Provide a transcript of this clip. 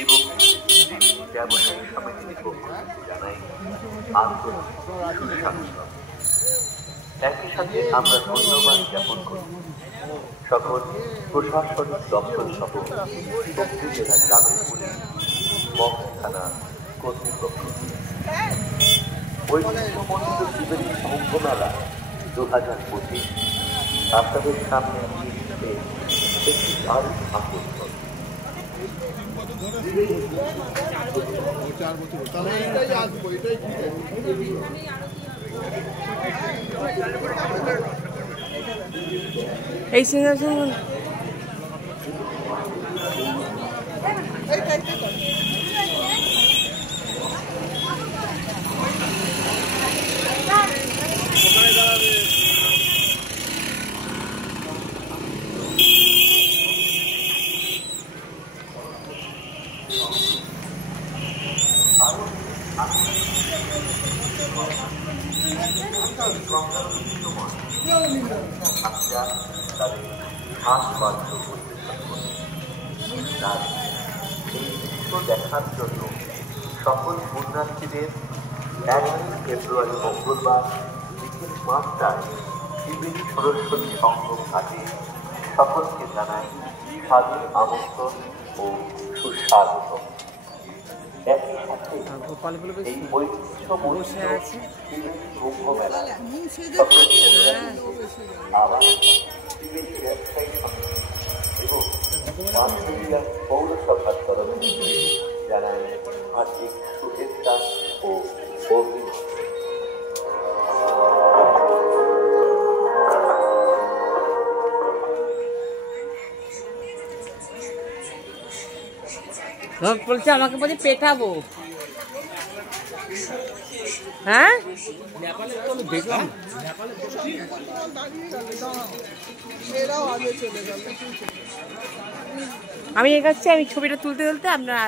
এবং ব্যবসায়ী সমিতির পক্ষ থেকে জানাই আন্তরিক সুস্বাগতম। একই সাথে আমরা ধন্যবাদ জ্ঞাপন করি সকল প্রশাসনিক দপ্তর সহ হুগলি জেলা গ্রামীণ পুলিশ মহকুমা থানা কর্তৃপক্ষ। ঐতিহ্যমণ্ডিত ত্রিবেণী কুম্ভ মেলা 2025 আপনাদের সামনে একটি দারুণ আকর্ষণ। এই সিংহাসন দেখার জন্য সকল পুণ্যার্থীদের 1 ফেব্রুয়ারি মঙ্গলবার বিকেল 5টায় ত্রিবেণী সরস্বতী সঙ্গম ঘাটে সকলকে জানায় স্বাধীন আমন্ত্রণ ও সুস্বাগত। একই সাথে এই ঐতিহ্যমণ্ডিত ত্রিবেণী কুম্ভ মেলা আবার ত্রিবেণী ব্যবসায়ী সমিতি এবং পাঁচবিড়িয়া পৌরসভার তরফে জানায় হার্দিক শুভেচ্ছা ও অভিনন্দন। বলছে আমাকে বলে পেটাবো। হ্যাঁ আমি এগাচ্ছি, আমি ছবিটা তুলতে তুলতে আমরা